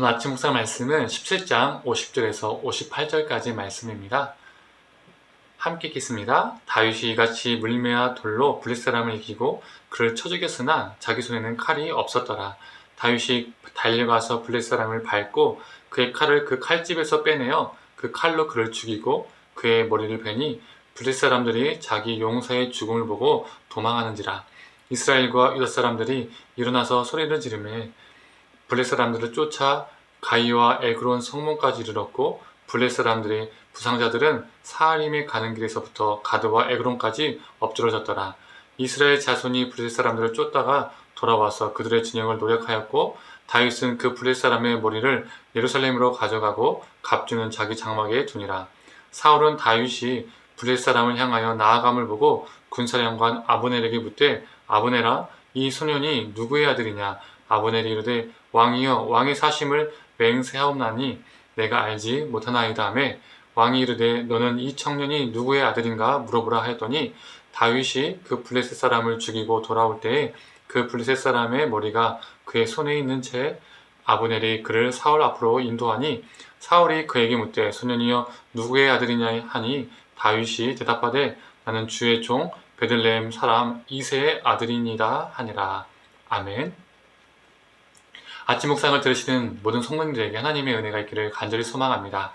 오늘 아침 묵상 말씀은 17장 50절에서 58절까지 말씀입니다. 함께 읽겠습니다. 다윗이 이같이 물매와 돌로 블레 사람을 이기고 그를 쳐 죽였으나 자기 손에는 칼이 없었더라. 다윗이 달려가서 블레 사람을 밟고 그의 칼을 그 칼집에서 빼내어 그 칼로 그를 죽이고 그의 머리를 베니 블레 사람들이 자기 용사의 죽음을 보고 도망하는지라. 이스라엘과 유다 사람들이 일어나서 소리를 지르매 블레 사람들을 쫓아 가이와 에그론 성문까지 이르렀고 블레 사람들의 부상자들은 사하림에 가는 길에서부터 가드와 에그론까지 엎드러졌더라. 이스라엘 자손이 블레 사람들을 쫓다가 돌아와서 그들의 진영을 노력하였고 다윗은 그 블레 사람의 머리를 예루살렘으로 가져가고 갑주는 자기 장막에 두니라. 사울은 다윗이 블레 사람을 향하여 나아감을 보고 군사령관 아브넬에게 묻되 아브넬아 이 소년이 누구의 아들이냐. 아브넬이 이르되 왕이여 왕의 사심을 맹세하옵나니 내가 알지 못하나이다 하며 왕이 이르되 너는 이 청년이 누구의 아들인가 물어보라 하였더니 다윗이 그 블레셋 사람을 죽이고 돌아올 때에 그 블레셋 사람의 머리가 그의 손에 있는 채 아브넬이 그를 사울 앞으로 인도하니 사울이 그에게 묻되 소년이여 누구의 아들이냐 하니 다윗이 대답하되 나는 주의 종 베들레헴 사람 이새의 아들이니이다 하니라. 아멘. 아침 묵상을 들으시는 모든 성도님들에게 하나님의 은혜가 있기를 간절히 소망합니다.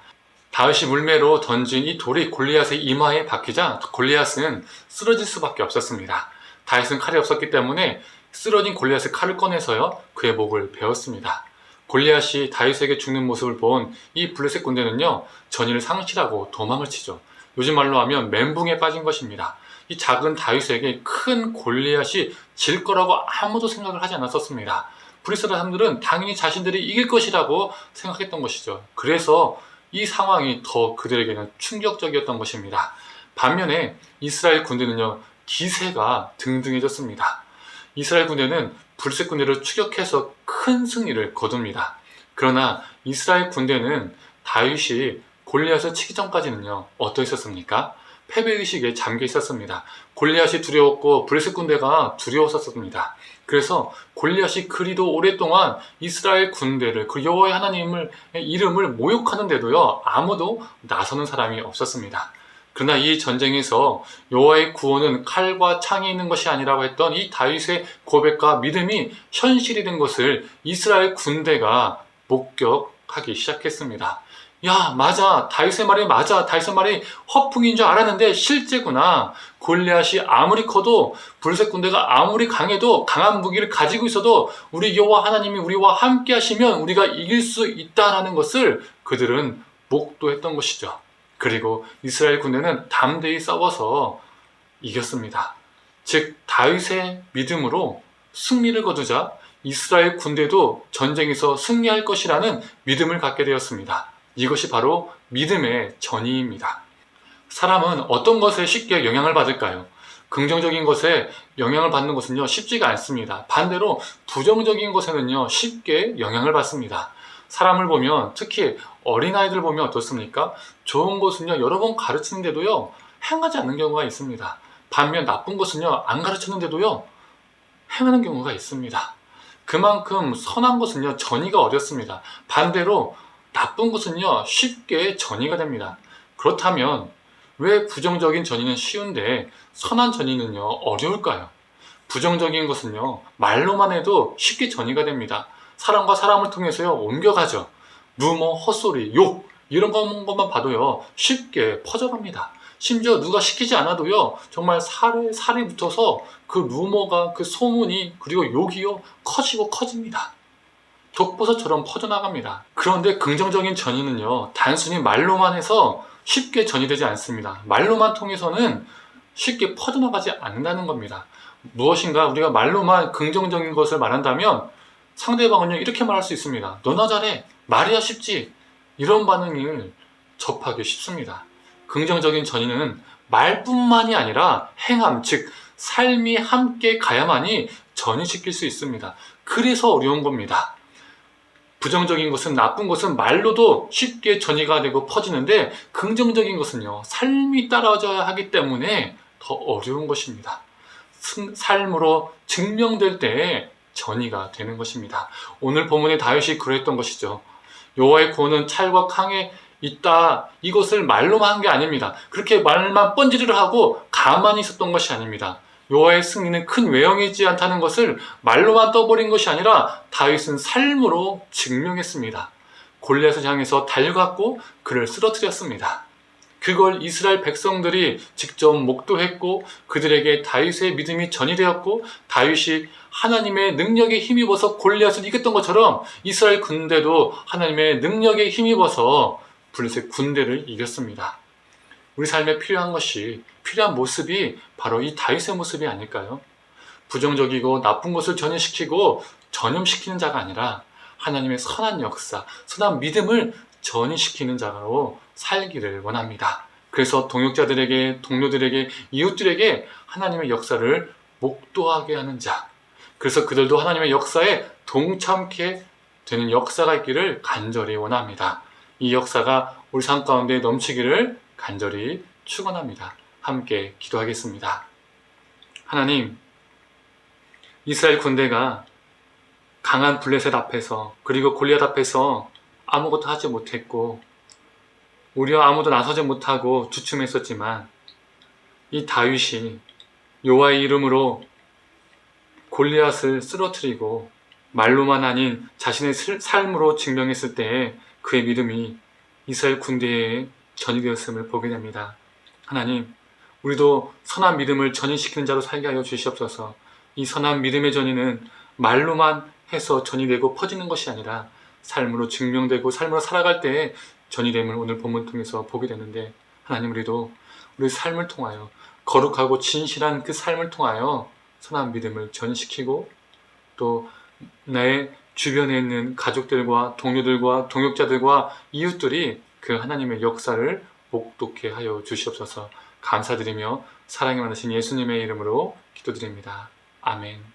다윗이 물매로 던진 이 돌이 골리앗의 이마에 박히자 골리앗은 쓰러질 수밖에 없었습니다. 다윗은 칼이 없었기 때문에 쓰러진 골리앗의 칼을 꺼내서요 그의 목을 베었습니다. 골리앗이 다윗에게 죽는 모습을 본 이 블레셋 군대는요 전의를 상실하고 도망을 치죠. 요즘 말로 하면 멘붕에 빠진 것입니다. 이 작은 다윗에게 큰 골리앗이 질 거라고 아무도 생각을 하지 않았었습니다. 블레셋 사람들은 당연히 자신들이 이길 것이라고 생각했던 것이죠. 그래서 이 상황이 더 그들에게는 충격적이었던 것입니다. 반면에 이스라엘 군대는요 기세가 등등해졌습니다. 이스라엘 군대는 블레셋 군대를 추격해서 큰 승리를 거둡니다. 그러나 이스라엘 군대는 다윗이 골리앗을 치기 전까지는요 어떠했었습니까? 패배의식에 잠겨 있었습니다. 골리앗이 두려웠고 블레셋 군대가 두려웠었습니다. 그래서 골리앗이 그리도 오랫동안 이스라엘 군대를 그 여호와의 하나님의 이름을 모욕하는데도요 아무도 나서는 사람이 없었습니다. 그러나 이 전쟁에서 여호와의 구원은 칼과 창이 있는 것이 아니라고 했던 이 다윗의 고백과 믿음이 현실이 된 것을 이스라엘 군대가 목격하기 시작했습니다. 야, 맞아. 다윗의 말이 맞아. 다윗의 말이 허풍인 줄 알았는데 실제구나. 골리앗이 아무리 커도 블레셋 군대가 아무리 강해도 강한 무기를 가지고 있어도 우리 여호와 하나님이 우리와 함께 하시면 우리가 이길 수 있다라는 것을 그들은 목도했던 것이죠. 그리고 이스라엘 군대는 담대히 싸워서 이겼습니다. 즉 다윗의 믿음으로 승리를 거두자 이스라엘 군대도 전쟁에서 승리할 것이라는 믿음을 갖게 되었습니다. 이것이 바로 믿음의 전이입니다. 사람은 어떤 것에 쉽게 영향을 받을까요? 긍정적인 것에 영향을 받는 것은요 쉽지가 않습니다. 반대로 부정적인 것에는요 쉽게 영향을 받습니다. 사람을 보면 특히 어린아이들 보면 어떻습니까? 좋은 것은요 여러 번 가르치는데도요 행하지 않는 경우가 있습니다. 반면 나쁜 것은요 안 가르쳤는데도요 행하는 경우가 있습니다. 그만큼 선한 것은요 전이가 어렵습니다. 반대로 나쁜 것은요 쉽게 전이가 됩니다. 그렇다면 왜 부정적인 전이는 쉬운데 선한 전이는요 어려울까요? 부정적인 것은요 말로만 해도 쉽게 전이가 됩니다. 사람과 사람을 통해서요 옮겨가죠. 루머, 헛소리, 욕 이런 것만 봐도요 쉽게 퍼져갑니다. 심지어 누가 시키지 않아도요 정말 살에 붙어서 그 루머가 그 소문이 그리고 욕이요 커지고 커집니다. 독버섯처럼 퍼져나갑니다. 그런데 긍정적인 전이는요 단순히 말로만 해서 쉽게 전이되지 않습니다. 말로만 통해서는 쉽게 퍼져나가지 않는다는 겁니다. 무엇인가 우리가 말로만 긍정적인 것을 말한다면 상대방은요 이렇게 말할 수 있습니다. 너나 잘해, 말이야 쉽지. 이런 반응을 접하기 쉽습니다. 긍정적인 전이는 말뿐만이 아니라 행함, 즉 삶이 함께 가야만이 전이시킬 수 있습니다. 그래서 어려운 겁니다. 부정적인 것은, 나쁜 것은 말로도 쉽게 전이가 되고 퍼지는데 긍정적인 것은요 삶이 따라져야 하기 때문에 더 어려운 것입니다. 삶으로 증명될 때에 전이가 되는 것입니다. 오늘 본문의 다윗이 그랬던 것이죠. 여호와의 구원은 찰과 강에 있다. 이것을 말로만 한 게 아닙니다. 그렇게 말만 뻔지르르 하고 가만히 있었던 것이 아닙니다. 여호와의 승리는 큰 외형이지 않다는 것을 말로만 떠버린 것이 아니라 다윗은 삶으로 증명했습니다. 골리앗을 향해서 달려갔고 그를 쓰러뜨렸습니다. 그걸 이스라엘 백성들이 직접 목도했고 그들에게 다윗의 믿음이 전이되었고 다윗이 하나님의 능력에 힘입어서 골리앗을 이겼던 것처럼 이스라엘 군대도 하나님의 능력에 힘입어서 블레셋 군대를 이겼습니다. 우리 삶에 필요한 모습이 바로 이 다윗의 모습이 아닐까요? 부정적이고 나쁜 것을 전염시키는 자가 아니라 하나님의 선한 역사, 선한 믿음을 전이시키는 자로 살기를 원합니다. 그래서 동역자들에게, 동료들에게, 이웃들에게 하나님의 역사를 목도하게 하는 자, 그래서 그들도 하나님의 역사에 동참케 되는 역사가 있기를 간절히 원합니다. 이 역사가 우리 삶 가운데 넘치기를 간절히 축원합니다. 함께 기도하겠습니다. 하나님, 이스라엘 군대가 강한 블레셋 앞에서 그리고 골리앗 앞에서 아무것도 하지 못했고 오히려 아무도 나서지 못하고 주춤했었지만 이 다윗이 여호와의 이름으로 골리앗을 쓰러뜨리고 말로만 아닌 자신의 삶으로 증명했을 때에 그의 믿음이 이스라엘 군대에 전이되었음을 보게 됩니다. 하나님, 우리도 선한 믿음을 전이시키는 자로 살게 하여 주시옵소서. 이 선한 믿음의 전이는 말로만 해서 전이되고 퍼지는 것이 아니라 삶으로 증명되고 삶으로 살아갈 때에 전이됨을 오늘 본문 통해서 보게 되는데, 하나님, 우리도 우리 삶을 통하여 거룩하고 진실한 그 삶을 통하여 선한 믿음을 전시키고 또 나의 주변에 있는 가족들과 동료들과 동역자들과 이웃들이 그 하나님의 역사를 목도케 하여 주시옵소서. 감사드리며 사랑에 많으신 예수님의 이름으로 기도드립니다. 아멘.